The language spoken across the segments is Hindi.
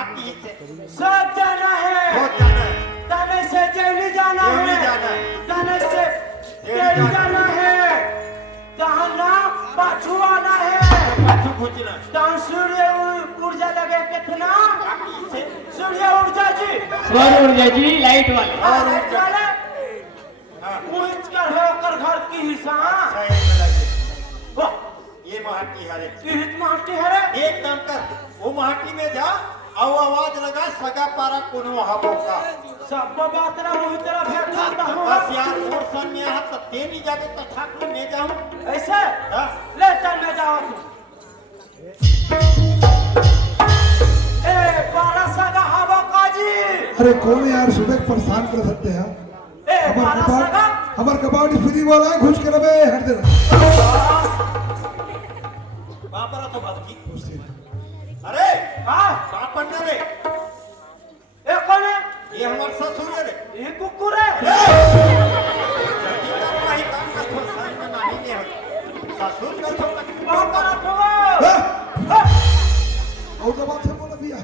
आती से सब जाना है, बहुत जाना है, जाने से जेवली जाना जेवली है, जाना है, जाने से जेवली जाना है, जहाँ नाम पाछू आना है, पाछू घुसना, जहाँ सूर्य ऊर्जा लगे कितना, आती से सूर्य ऊर्जा जी, सौर ऊर्जा जी लाइट वाले। और लाइट वाले, हाँ पूछ कर होकर घर की हिस्सा, सही में लगे वाह, ये माटी हरे की हित माटी है रे, एक काम कर वो माटी में जा और आवाज लगा सगा पारा कोनो हबो का सब बात ना मुझ तरफ है खाता हूँ, बस यार मोर सन में हाथ तो ते नहीं जाके तो ठाकुर में जाऊं ऐसे, हाँ ले चल मैं जाओ तू, ए बारह सगा हवा काजी, अरे कौन है यार सुबह परेशान कर सकते हैं ए बारह सगा, हमार कबाड़ी फ्री वाला है घुस कर बे हट देना बापरा तो बात की अरे हाँ, बाप पन्ना रे ए कौन है, ये हमार ससुर है रे ये कुकुर है, नहीं काम का तो सन में नहीं ले ससुर का तो कौन करा तू, और तो बात से बोला भैया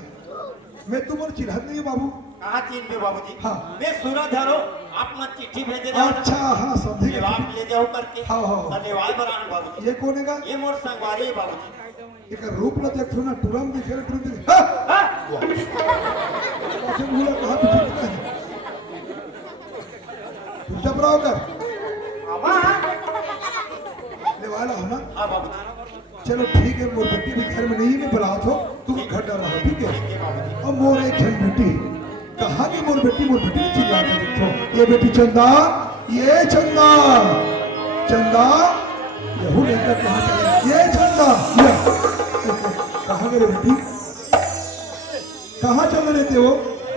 मैं तुम्हारे चिढ़ात नहीं है बाबू कहाँ चीन में बाबूजी हाँ। मैं सूरज हरो आप मत चिट्ठी भेजे जाओ अच्छा हाँ समझे जवाब ले जाओ करके हाँ, हाँ। धन्यवाद बरान बाबूजी ये कौन है का ये मोर संगवारी है बाबूजी एक रूप ना देखो ना तुरंत दिखे रे तुरंत दिखे हाँ हाँ, कैसे भूला कहाँ पे चिपका है तू जब रहो कर अम्मा, ले वाला हो ना हाँ बाबूजी चलो ठीक है मोर बेटी भी घर में नहीं है मैं बुलाओ तो तुम घर डाल रहा ठीक है ठीक है बाबूजी अब मोर एक जन बेटी कहा कि मोर बेटी चिल्ला कर देखो ये बेटी चंदा ये चंदा चंदा यहू लेकर कहाँ चले ये चंदा ये कहाँ गए बेटी कहाँ चल रहे थे वो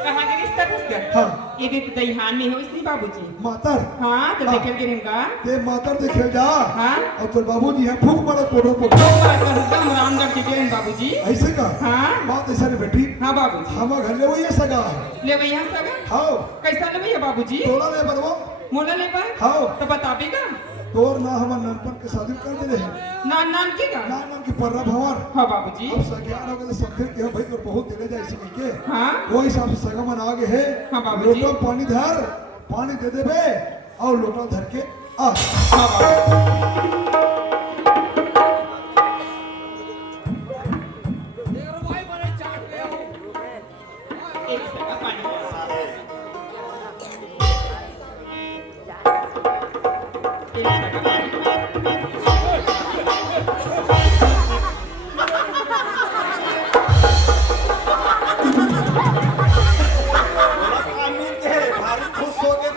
कहाँ के रिश्ता घुस गया? हाँ ये भी तो दहिहान में हो इसलिए बाबूजी। मातर हाँ तो हाँ। देखे गिरिम का। ते मातर देखे जा हाँ। और तो बाबूजी है फूक मारो पोड़ो पोड़ो एकदम रामगढ़ के गिरिम बाबूजी। ऐसे का हाँ। बात ऐसा नहीं बेटी हाँ बाबूजी। हम घर ले वही सगा है ले भैया सगा। हाँ कैसा ले भैया बाबूजी? तोला ले बनवो मोला ले पर? हाँ तो बताबेगा? तोर ना हमार ननपन के शादी कर दे रहे नान नान के का? ना नाम की पर्रा भंवर हाँ बाबूजी। अब सज्ञान हो गए समझे कि भाई तोर बहुत देले जाए इसी के हाँ। वो हिसाब से सगा मन आगे है हाँ बाबूजी। लोटा पानी धर पानी दे दे बे और लोटा धर के आ हाँ बाबूजी। एक सगा पानी दे। एक सगा पानी। बोला कामिल के भारी खुश हो गए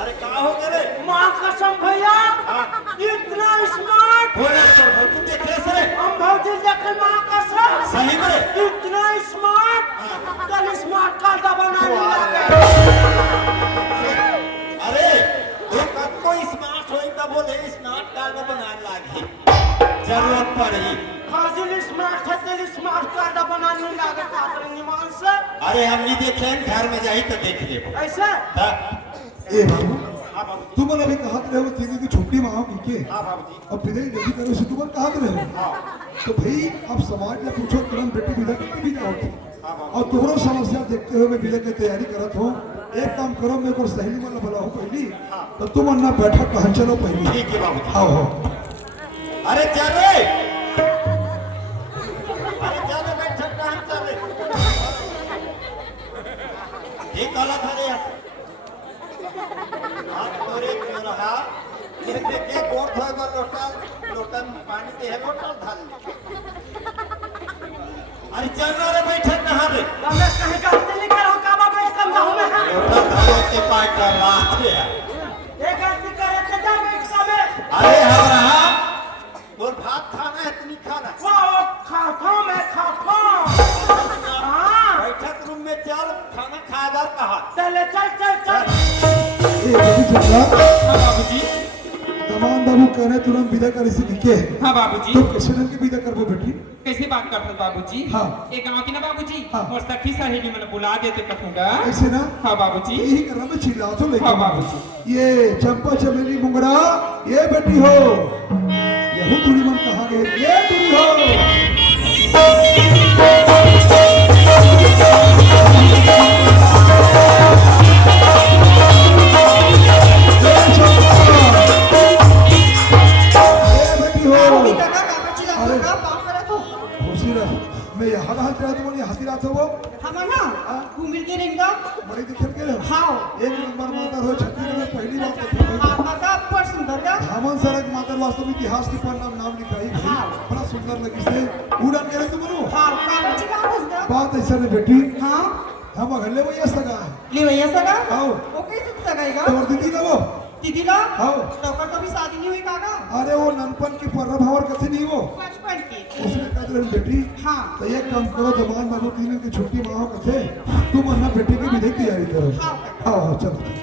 अरे कहाँ हो गए रे माँ कसम भैया, हाँ इतना स्मार्ट, बोला तो भौजी देखे से रे हम भौजी देखे माँ कसम, सही में रे इतना स्मार्ट, कल स्मार्ट कार्ड बनाने लगे, अरे ये कब को स्मार्ट होई तब बोले स्मार्ट कार्ड बनाने लागे जरूरत पड़ी हाजिर स्मार्ट है तेरी स्मार्ट कार्ड बनाने लगे कातरंगी मान से, अरे हमनी देखे घर में जाई तो देख ले ऐसे, ए बाबू हाँ बाबूजी तुम अभी कहा रहे हो तीन की छुट्टी में आओ के हाँ बाबूजी अब विदाई जल्दी करो से तुम कहा रहे हो हाँ तो भाई अब समाज में पूछो तुरंत बेटी विदा कितनी विदा होती हाँ बाबू और तुम्हारा समस्या देखते हुए मैं विदा की तैयारी करत हूँ एक काम करो मेरे को सहेली वाला बोला हो पहली तो तुम अन्ना बैठा कहाँ चलो पहली ठीक है बाबूजी आओ हो अरे चल रे अरे चल रे बैठ कहाँ चल रे ये काला था रे हाथ तोरे क्यों रहा ये देखे गोर धोए पर लोटा में पानी दे है लोटा ढाल अरे चल रे बैठ कहाँ रे मैं कहीं गलती नहीं कर रहा हूँ, काबा में कम दाहू में है, लोटा धरो के पास कर रहा थे ये गलती करे तो जा मैं इसका में, अरे हम रहा और भात खाना है इतनी खाना वो खाता हूँ मैं खाता हूँ, हाँ, बैठक रूम में चल खाना खाएदार कहा चले चल, ए बेटी चंदा हाँ बाबूजी। तमाम बाबू कह रहे तुरंत विदा कर इसी के हाँ बाबूजी। तो कैसे ढंग की विदा करबो बेटी कैसे बात करते हो बाबूजी? हाँ। एक गाँव की ना बाबूजी। हाँ। और सखी सहेली मैंने बुला देते कहूँगा। ऐसे ना हाँ बाबूजी। यही कर रहा मैं चिल्ला तो लेके हाँ बाबूजी। ये चंपा चमेली मुंगरा ये बेटी हो यहू दूरी मन कहा गए ये दूरी हो मैं यहाँ कहाँ तेरा तुम्हारी हंसी रात हो वो हम ना घूमिल के रिंगा बड़ी दिक्कत के लिए हाँ एक नंबर मातर हो छत्तीसगढ़ में पहली बार देखा हाँ काका पर सुंदर का धामन सड़क मातर वास्तव में इतिहास के पर नाम लिखाई गई हाँ। बड़ा सुंदर लगी से उड़न करे तुम हाँ काका जी का बसदा बात ऐसा नहीं बेटी हाँ हम अगले वो ये सगा ले भैया सगा आओ वो कैसे सगाएगा और दीदी ना वो दीदी ला आओ तो कभी शादी नहीं हुई काका अरे वो ननपन की पर्व भावर कथी नहीं वो बचपन की उसने कहा तेरे बेटी हाँ तो एक काम करो जबान मानो 3 दिन की छुट्टी माहो कथे तुम अन्ना बेटी की विधि की तैयारी करो हाँ आओ चलो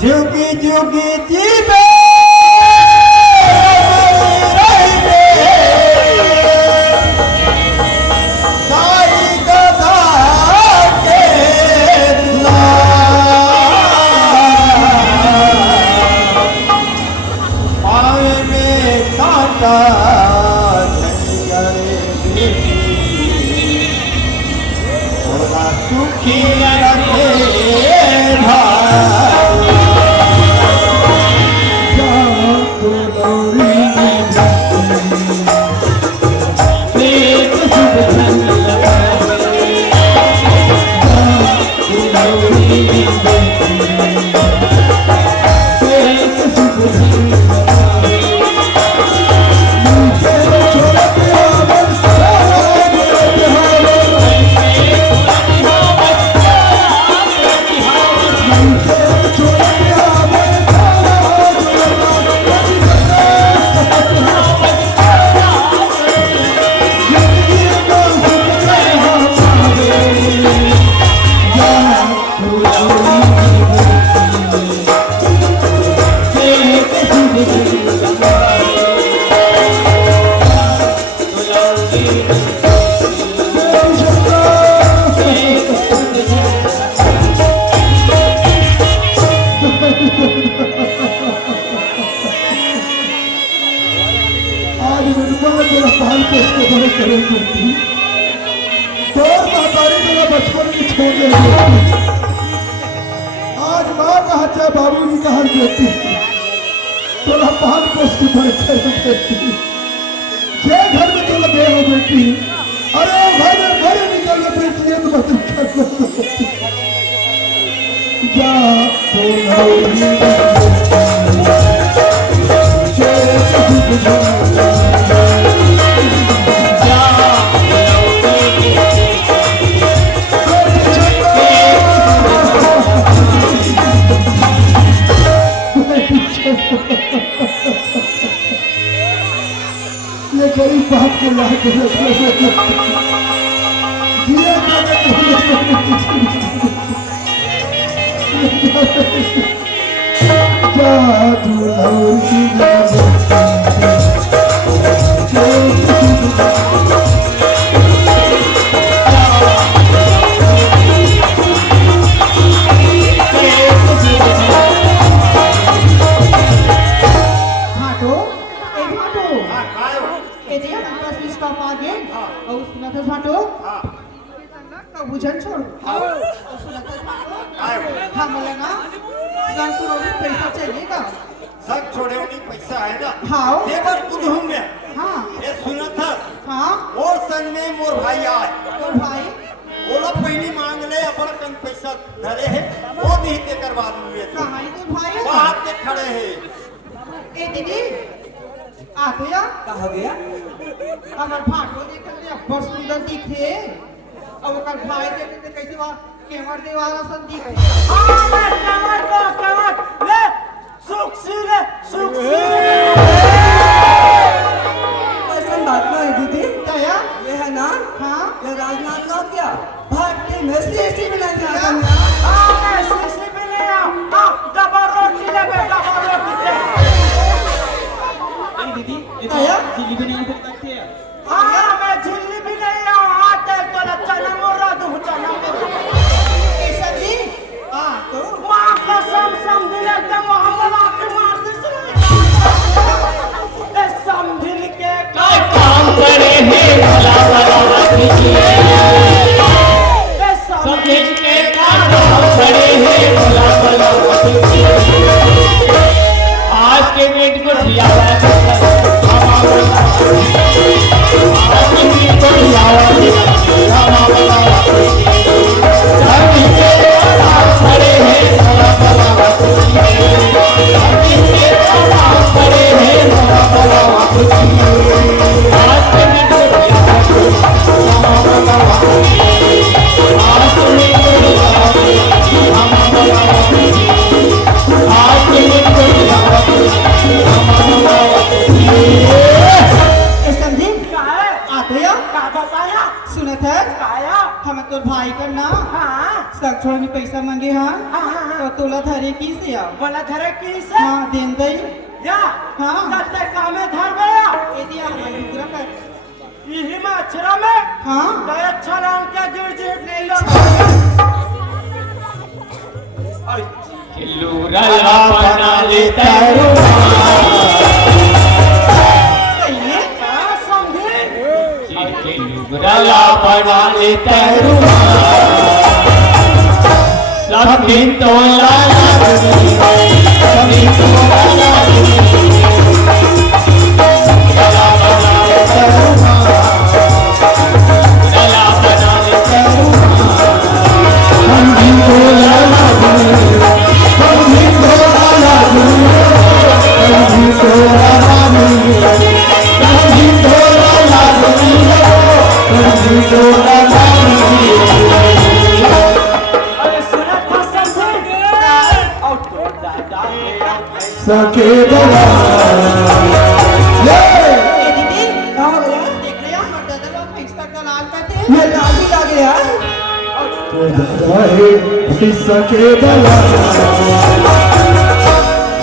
जुगी जुगी जीवे साई गदा के पाए में कांटा नहीं करे थोड़ा सुखी रखे भाई आज माँ का हत्या बाबूजी का हर बेटी तोरा पाल पोस्ट बैठे बेटी जे घर में तोरा दे हो बेटी अरे घर में बड़े निकल गए बेटी ये तो बदल कर जा ये गरीब बाप को ला के भूजन छोड़ हाँ बोलेगा पैसा चाहिएगा सब छोड़े उन्हीं पैसा है ना हाँ देवर तुझ में हाँ ये सुना था हाँ और संग में मोर भाई आए तो भाई वो लोग पहली मांग ले अपन कन पैसा धरे है वो नहीं के करवा दूंगे कहाँ तो भाई बाहर के खड़े हैं ए दीदी आ गया कहा गया अगर फाटो देख ले बहुत सुंदर दिखे और वो कल भाई देखे कैसे वहाँ केवड़ देवारा सन दिखे हाँ मैं कमर ले सुखसी ऐसा बात नहीं दीदी दया ये है ना हाँ ये राजनाथ का क्या भारतीय में सीसी मिला था हाँ मैं सीसी भी ले आ हाँ डबल रोटी ले बेटा डबल रोटी ले दीदी आया? जिलेबी नहीं फिर रखते हैं हाँ मैं झिल्ली भी नहीं आते तो चना मोरा दूँ चना मोरा ऐसा दी हाँ तो माँ कसम समझ एकदम हम आपके मार दे समझिल के काम करे है भला भला समझ के काम करे है भला भला आज के पैसा मांगे हाँ हाँ हाँ तो हाँ तोला धरे की से आओ बोला धरे की से हाँ दिन दई या हाँ। तत्ते कामे धर गया ये दिया हमारी पूरा कर यही में अक्षरा में हाँ तो अच्छा नाम क्या गिर जीत नहीं लो लूरला बना लेता रू सही है हाँ समझे लूरला बना लेता रू सब दिन तो लाला सब दिन तो लाला लूरला बना लेता रू लूरला बना लेता रू हम भी तो लाला हम भी तो लाला हम भी तो लाला हम भी तो लाला हम भी तो लाला अरे सुना था समझे और तो दादा सके दवा ये दीदी कहाँ हो गया देख रहे हो हमारे दादा लोग फिक्स तक दलाल करते हैं ये लाल भी आ गया सके दवा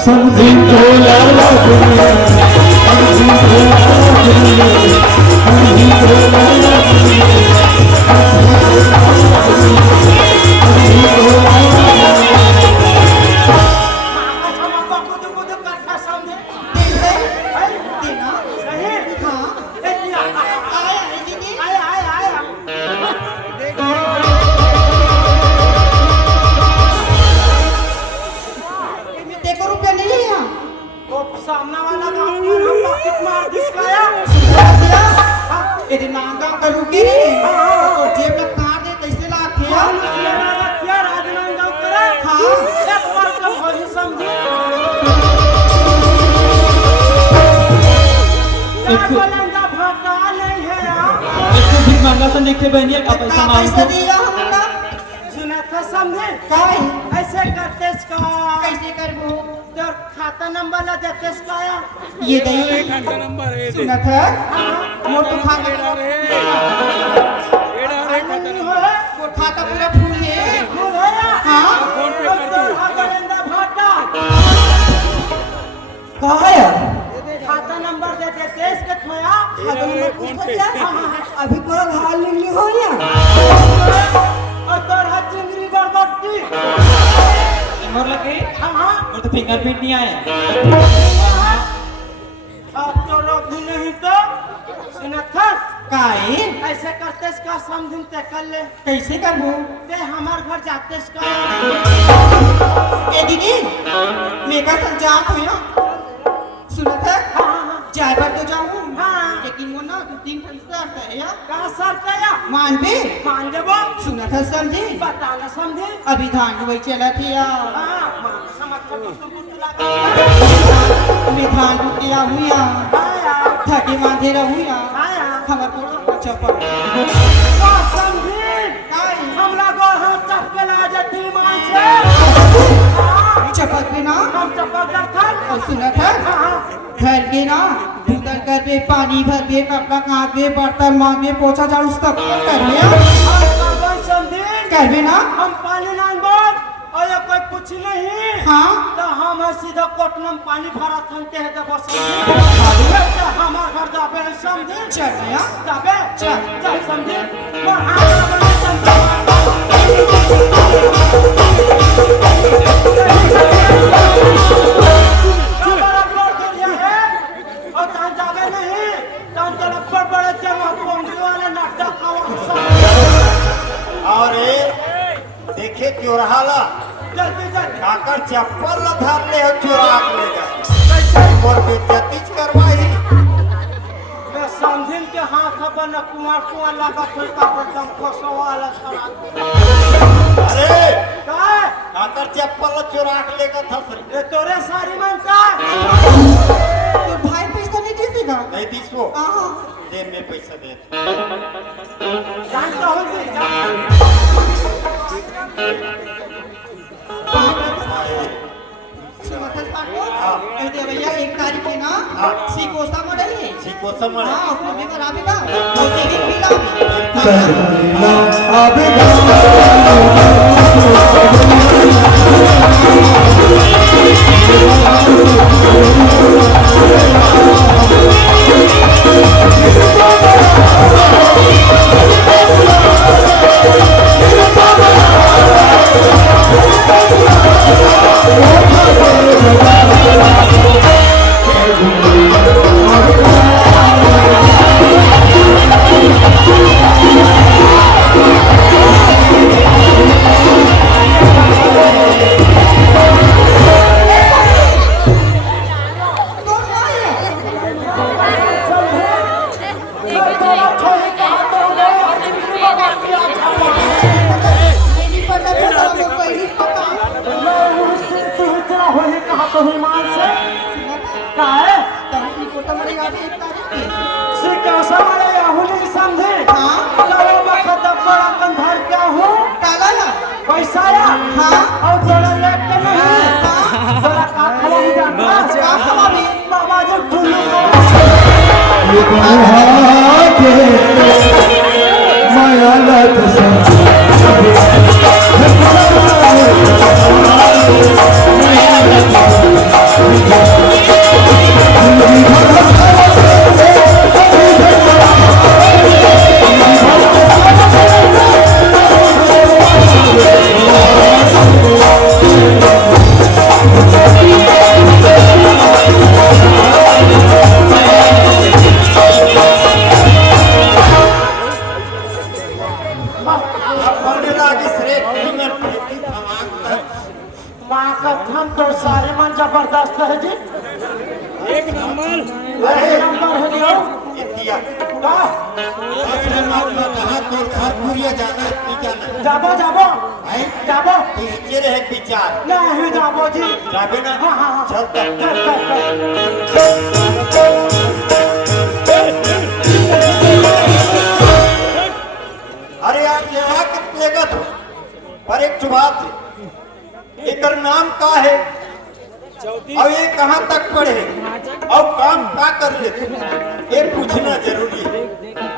समझी तो लाला समझी तो लाला समझी तो लाला अच्छा मप्पा कुछ कथा समझे दिन दई देना सही हाँ ए दिया आया ये दीदी आया आया आया इसमें देखो रुपया नहीं है यहाँ वो सामने वाला का पूरा पॉकेट मार दिसकाया यदि नांगा करूँगी तो जेब में कहाँ दे कैसे लाके हम सियारा रखिया राजनांदगांव करे हाँ। एक बार कब होई समझी एक- राजनांदगांव भागा नहीं है यार इसको भी मांगा तो नहीं थे बहनिया का पैसा कितना मांगो पैसा दिया हमका सुना था समझे काय ऐसे करते इसका कैसे करबो तो खाता नंबर ला देते इसका ये दही सुना था मोटो खाता नहीं होए वो खाता पूरा फूल है हो गया हाँ तो राजनांदगांव भागा कहाँ है खाता नंबर दे देते इसके खोया खाता नंबर पूछ लिया अभी पूरा हाल नहीं हो या और तो रात चिंगरी बरबट्टी और लगे हाँ हाँ और तो फिंगरप्रिंट नहीं आया अब तो रोक भी नहीं तो सुना था काय ऐसे करते इसका समझन ते कर ले कैसे करबो ते हमार घर जाते इसका ए दीदी मेरा तो जात है ना सुना था हाँ हाँ जाए पर तो जाऊँ हाँ। लेकिन वो ना 2-3 पैसा आता है यार कहाँ सर कया मान बे मान देबो सुना था समझे बताना समझे अभी धान वही चला थे यार हाँ मान समझ को कुछ लगा मैं धान को किया हूँ यार हाँ यार थके मांधे रहूँ यार हाँ यार खबर को चप्पल का समझे काय हमरा को हम चपके ला जाती मान से हाँ, चप्पल पे ना हम चपक था और सुना था हाँ हाँ घर के ना भूतल कर पे पानी भर के कपड़ा कहाँ के बर्तन मांगे पोछा झाड़ू सब कर कर भी ना हम पानी नहीं बोल और ये कोई कुछ नहीं हाँ तो हम सीधा कोटनम पानी भरा थनते हैं देखो समझे तो हमार घर जाबे है समझे चल गया जाबे चल। चल समझे और हाँ और कहाँ जाबे नहीं तो तरफ पर बड़े जगह पहुंचने वाले नाटक और देखे चोरहाला जल्दी जल्दी काकर चप्पल ल धर ले हो चोरा ले जा मोर बेइज्जती करवाई मैं समझिन के हाथ बन कुमार कुआं लगा कोई का एकदम फसवाला सड़ा अरे काय काकर चप्पल ल चोरा ले का थसरी ये तोरे सारी मन का तो भाई पैसा नहीं दे देगा नहीं दिसो हाँ दे मैं पैसा दे जानता हो जी सुना था ठाकुर दे भैया 1 तारीख के ना सीकोसा मॉडल है सीकोसा मॉडल हां उसमें भी करावेगा वो तेरी मिला करना आवेगा नहीं पता चला वो पहली पता होली कहा तो हिमान से का है तभी को तो मरे आगे 1 तारीख के से कैसा वाले होली समझे हाँ। चलो वक्त बड़ा कंधार क्या हूँ काला ना पैसा या हाँ। और थोड़ा लेट के नहीं हाँ। थोड़ा का खवा ही जाना का खवा भी? बाबा जब ठुल्लू ये बहा के माया लत सा माँ का हम तो सारे मन जबरदस्त है जी एक नंबर है जी इतिया का कहाँ तो खरपुरिया जाना है जाना जाबो जाबो जाबो ये रहे विचार नहीं जाबो जी जाबे ना हाँ हाँ हाँ चलता चल अरे यार यहाँ कितने का था पर एक बात है एकर नाम का है और ये कहाँ तक पढ़े और काम क्या कर लेते ये पूछना जरूरी है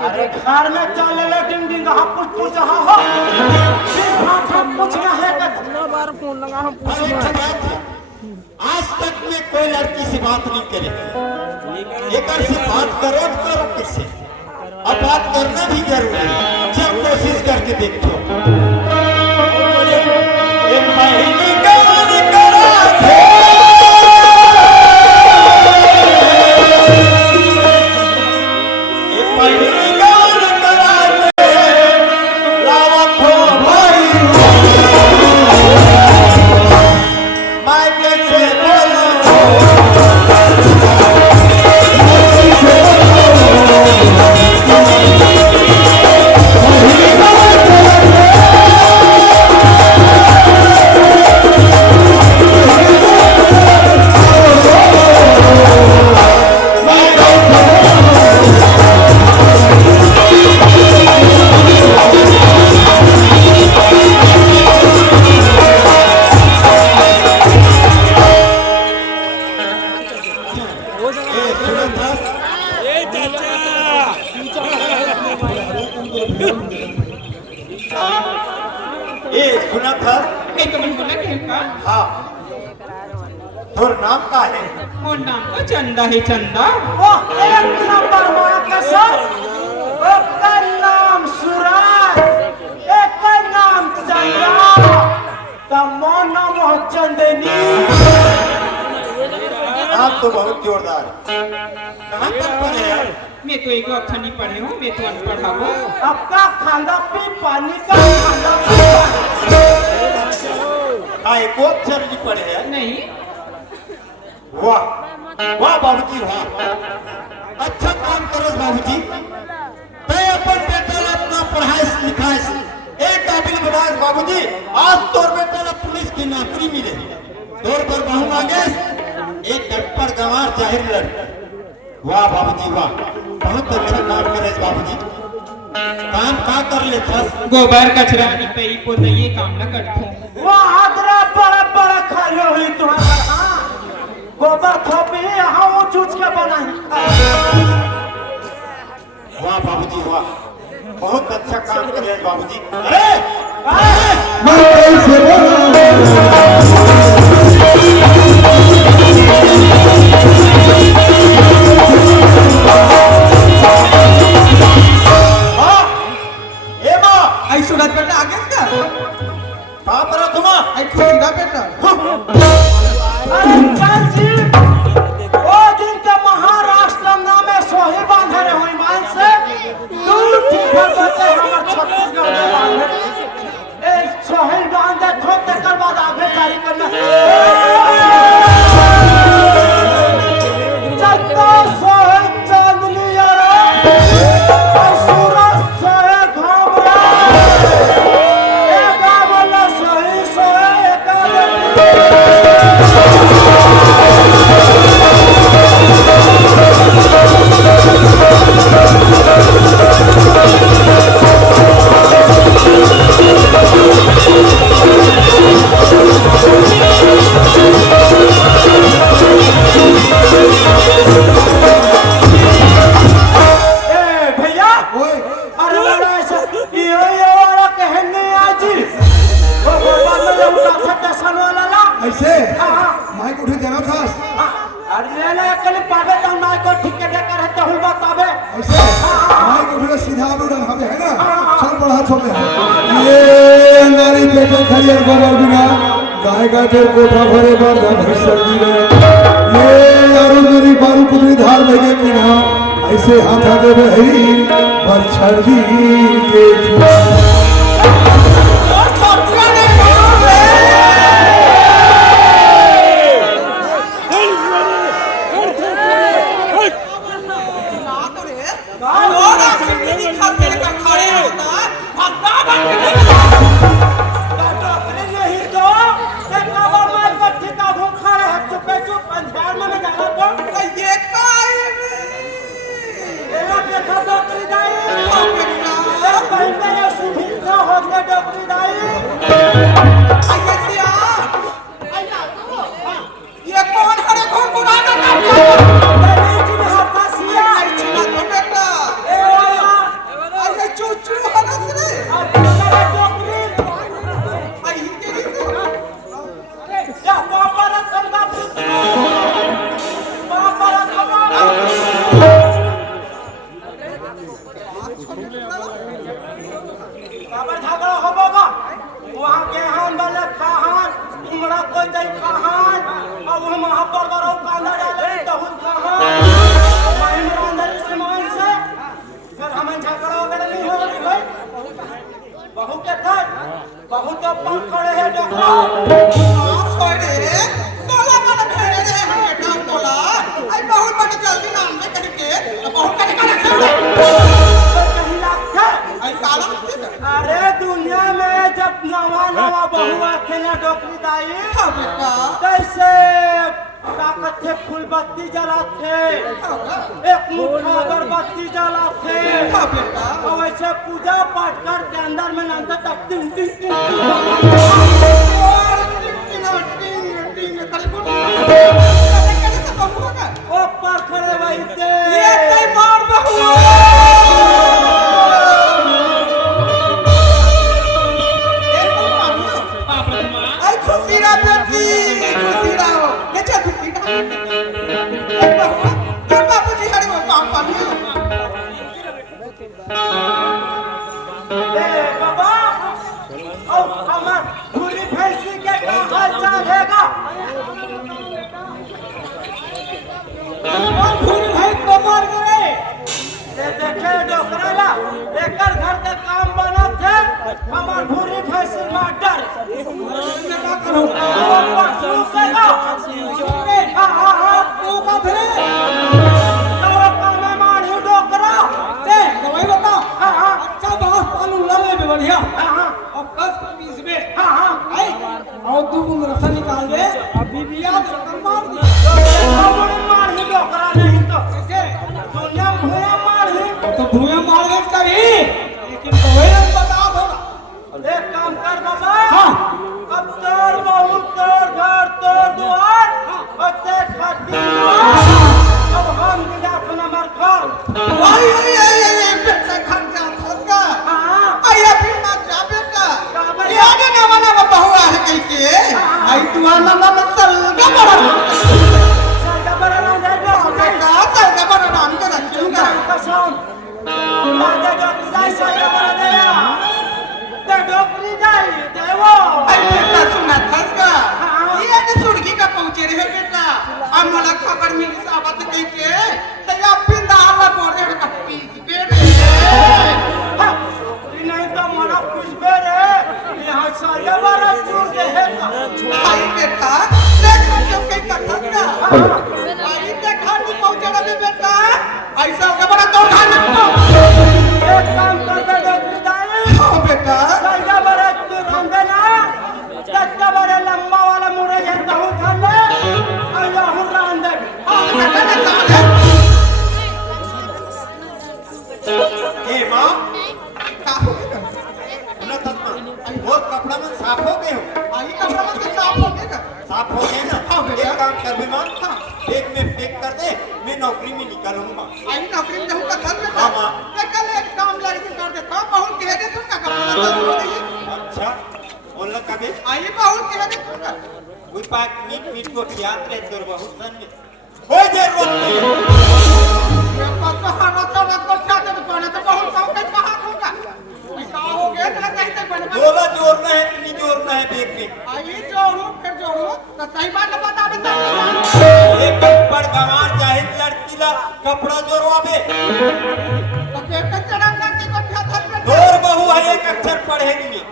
अरे घर में चले ले डिंग डिंग हाँ पूछ हाँ हो हाँ पूछना है और एक बात है आज तक में कोई लड़की से बात नहीं करे एकर से बात करो तो करो किससे अब बात करना भी जरूरी है जब कोशिश करके देखो एक महीने गान करा थे एक महीने गान करा थे लाखों भाई मैं कैसे बोलूं ये सुना था एक मिनट बोला कि का हाँ और नाम का है और नाम का चंदा है चंदा ओह एक नंबर माँ का सर एक का नाम सुराज एक का नाम चंदा का मोन नाम हो चंदनी नाम तो बहुत जोरदार कहाँ तक पढ़े यार मैं तो एक अक्षर नहीं पढ़े हूँ मैं तो अनपढ़ हूँ आपका खाना पी पानी का खाना पी हाँ एक अक्षर नहीं पढ़े हैं नहीं वाह वाह बाबूजी वाह अच्छा काम करो बाबूजी मैं अपन बेटा ला अपना पढ़ाई लिखाई एक काबिल बनाए बाबूजी आज तोर बेटा ला पुलिस की नौकरी मिले तोर पर बहु मांगे एक डटपर गंवार जाहिर लड़ वाह बाबूजी वाह बहुत अच्छा काम करे बाबूजी काम का कर लेता गोबर कचरा निपई पोतई ये काम न करते वो आदरा बड़ा बड़ा खरी हुई तुम्हारा हाँ गोबर थोपी हाँ वो चूच के बनाई वाह बाबूजी वाह, बहुत अच्छा काम कर रहे हैं बाबूजी। अरे मैं कैसे माँ, ए माँ, आई सूरज बेटा आगे का कहाँ पर हो तुम? आई खुशीरा बेटा अरे चल जी वो दिन के महाराष्ट्र नामे सोही बांधे रहे हुई मान से दूर ठीक है बच्चे हमारे छत्तीसगढ़ में बांधे ए सोही बांधे थोक तकर बाद आगे जारी करना चंदा सोही चांदनी यारा सूरज सोहे घामरा एक वाला सोही सोहे एक भैया अरे बड़ा ऐसा ये वाला कहने आजी वो बाबा में जो उठा था टेंशन वाला ला ऐसे हाँ माइक उठे देना था अरे ले कल पावे तो ना को ठीक के करे तो हुआ तबे ऐसे माइक उठे सीधा आगे उड़न हमें है ना चल बढ़ा छोड़े ये नारी बेटे खरियर गोबर बिना गाय का तेर कोठा भरे बार घर सर्दी में ये अरुंधरी बारू कुदरी धार लगे कि ना ऐसे हाथा दे रही पर छर्दी के अरे दुनिया में जब नवा नवा बहू आखे ना डोकरी दाई कैसे ताकत थे फूल बत्ती जलाते एक मुठ्ठा अगरबत्ती जलाते और वैसे पूजा पाठ कर के अंदर में नंदा तक टिंग टिंग ऊपर खड़े वही ये मार बहू बाबा हमार पूरी फैसली के हाल चाल हैगा पूरी भाई को मार गए देखे डोकराला एकर घर के काम बनत है हमार पूरी फैसली मास्टर क्या करूं परसों से ना हां तू का धरे तो काम में मारी डोकरा दे दवाई बता हां अच्छा बहुत पालू लगे भी बढ़िया हां और 10 20 में हां आई और तू रसा निकाल दे अभी तुआ मामा मसलगा बड़ा सरका बड़ा ना देखो बेटा सरगा बड़ा नाम के रखूंगा कसम लागे जो साई सरका बड़ा देया ते डोकरी जाई देवो अरे बेटा सुना था ये ने सुड़की का पहुंचे रहे बेटा अब मला खबर मिली साबत कह के ते अब पिंडाला बोरे का पीस बेटे नहीं तो मना कुछ बेरे यहाँ सारे बारा चूर के है आई बेटा देख जो के कथा का आई देखा तू पहुंचे रहे बेटा ऐसा के बड़ा तो खाना एक काम कर दे डोकरी जाई हां बेटा सारे बारा तू रंगे ना तत्का बारा लंबा वाला मुड़े है तो खा ले और यहाँ रंगे ए माँ का हो गया ना तत्मा वो कपड़ा में साफ हो गए हो आई कपड़ा में तो साफ हो गया साफ हो गए ना हाँ, बेटा। एक काम कर भी माँ एक में पैक कर दे मैं नौकरी में निकालूंगा आई नौकरी में जाऊं का था बेटा हाँ, माँ। मैं कल एक काम लड़की कर दे का बहुत कह दे तुम का कपड़ा तो नहीं अच्छा बोल लगा कभी आई बहुत कह दे तुम का कोई पाक मीट को याद रहे तोर बहुत सन में कोई जरूरत नहीं ये बात तो हां तो ना को क्या दे बने तो बहुत काम के कहां होगा ऐसा हो गया ना कहते बने बोला जोड़ना है कि नहीं जोड़ना है बैग में आई जोड़ू फिर जोड़ू तो सही बात बता दे एक पर गंवार चाहे लड़की ला कपड़ा जोड़वावे तो देख चढ़ा लड़की को क्या था बेटा तोर बहू है एक अक्षर पढ़ेगी नहीं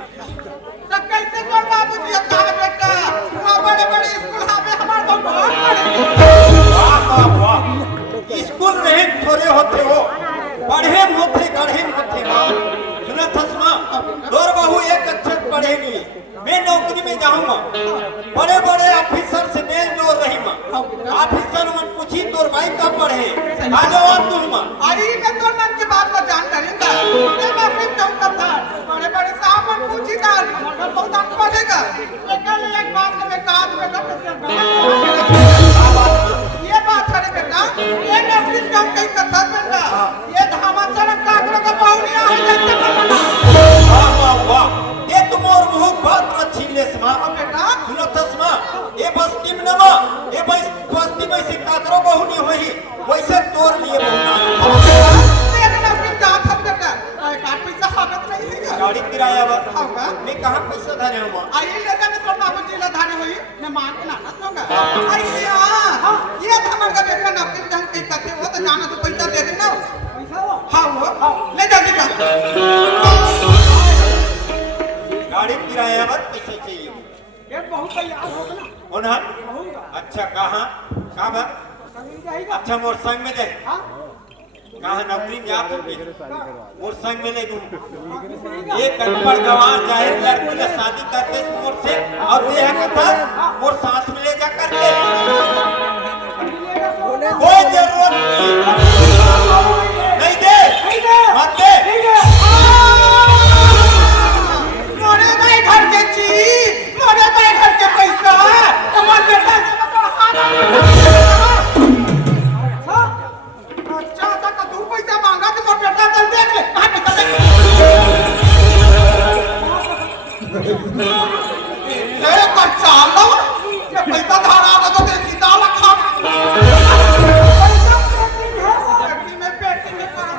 तो कैसे कर बाबूजी कहा बेटा वहां बड़े-बड़े स्कूल हमें हमार तो बहुत पढ़े वाह वाह वाह स्कूल नहीं थोड़े होते हो पढ़े मोथे गढ़े मोथे माँ सुना थसमा तोर बहू एक अक्षर पढ़ेगी मैं नौकरी में जाऊंगा बड़े बड़े ऑफिसर से मेल जोड़ रही माँ ऑफिसर मन पूछी तोर भाई कब पढ़े आ जवाब दूँ माँ अरे मैं तो मन की बात को जान करेंगा मैं फिर चौका था बड़े-बड़े साहब मन पूछी था हमारा बहुत अंक बढ़ेगा लेकिन एक बात में कहा ये बात है बेटा ये नौकरी में हम कहीं कथा बेटा ये धामा सड़क काटने का बहुनिया हो जाता वाह वाह वाह ये तुम और मुँह बहुत अच्छी लेस माँ बेटा सुनो थसमा ये बस्ती में नमा ये बस्ती में से कातरो बहू नहीं हुई वैसे तोर लिए बहुना तेरे नौकरी का था बेटा काट पैसा हाथ नहीं है गाड़ी किराया बा होगा मैं कहाँ पैसा धरे हूँ माँ आई लेकर मैं तो बाबूजी ला धारे हुई मैं मां के लाना होगा आई हां ये हमार का बेटा नौकरी ढंग के कथे हो तो जाना तो पैसा दे देना हां वो ले जल्दी कर गाड़ी किराया बा पैसे चाहिए ये बहुत तैयार हो गया उन्हन अच्छा कहाँ कहाँ बा अच्छा मोर संग में दे कहाँ नौकरी में जात होगी मोर संग में ले दूँ एक अनपढ़ गंवार जाहिर लड़की का शादी करते मोर से और ये है कथा मोर साथ में ले जा करके कोई जरूरत नहीं दे मत दे मोरे भाई घर के चीज मोरे भाई घर के पैसा तुम्हारे बेटा से तो अच्छा तक तू पैसा मांगा तो मोर बेटा चल देख ले कहां पैसा देख ए बच्चा लो ये पैसा धारा होगा तो तेरी सीधा लखा पैसा पेटी में पड़ा